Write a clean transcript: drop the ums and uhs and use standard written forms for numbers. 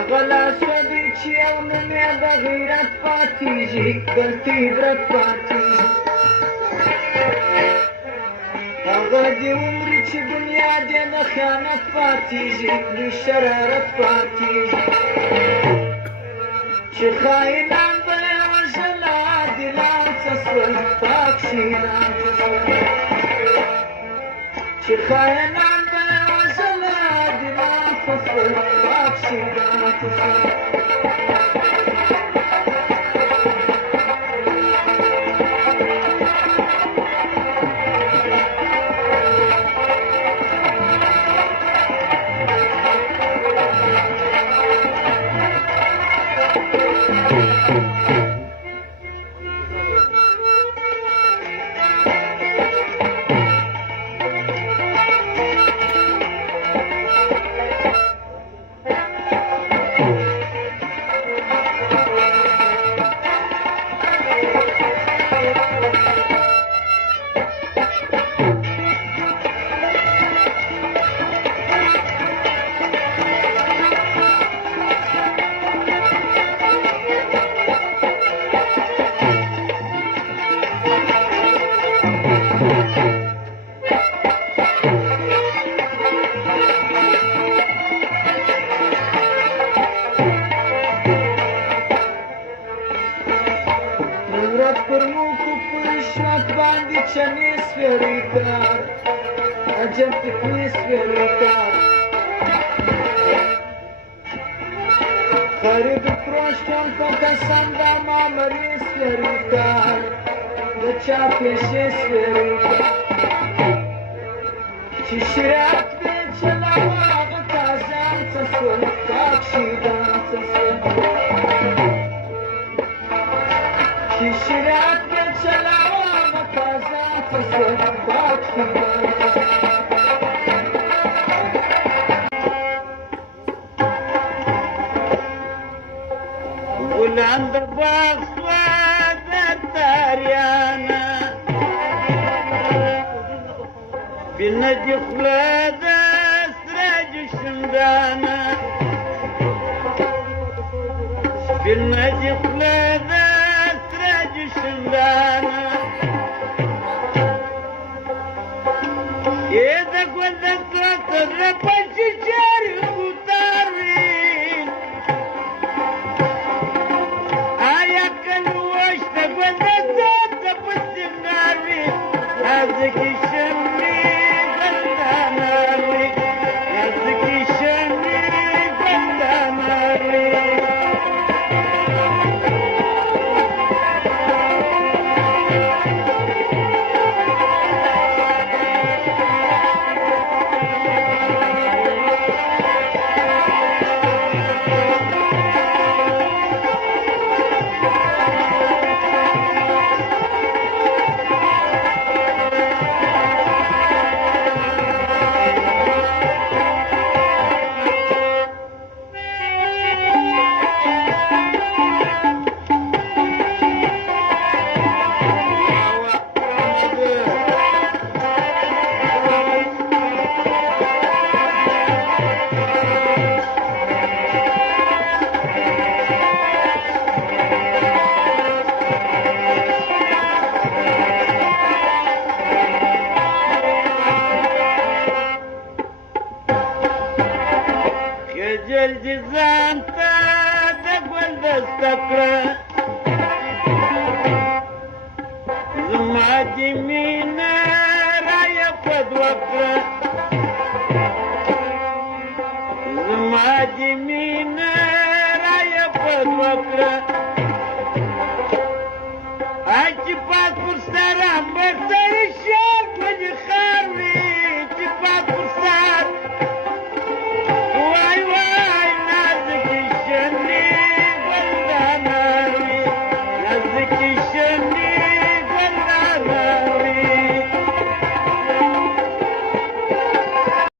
هغه لاسونه دي چې یو نوم یې د غیرت پاتېږي دلته عبرت پاتېږي هغه دې عمري چې بنیاد یې د خیانت پاتېږي د شرارت پاتېږي چې خاینان به یې وژله عادلان څه سول پاک شهیدان څه سول چې خاینان به یې وژله عادلان څه سول پاک شهیدان څه سول پر موکو په رشوت باندې چنې سپېری کار عجب فکري سپېری کار خرید پروشتون په قسم دا مامري سپېری کار د چا پیشې سپېری کار چې شریعت دې چلاوه هغه تازیان څه سول پاک شهیدان څه سول چې شریعت دې چلاوه هغه تازیان څه سول پاک شهیدان څه سول ګلان د باغ سوه د تاریانه بینه دې خوله د سره جشندانه بینه دې خوله د سره جشندانه ای د ګل د سره پنچې چارې وتاروي آیا کلوش د ګل د سره پسې ناروي نازکې شملې جلدی ځان ته د ګل دسته کړه زما دې مینه رایه پد وکړه زما دې مینه رایه پد وکړه چې پاس پر سره مختري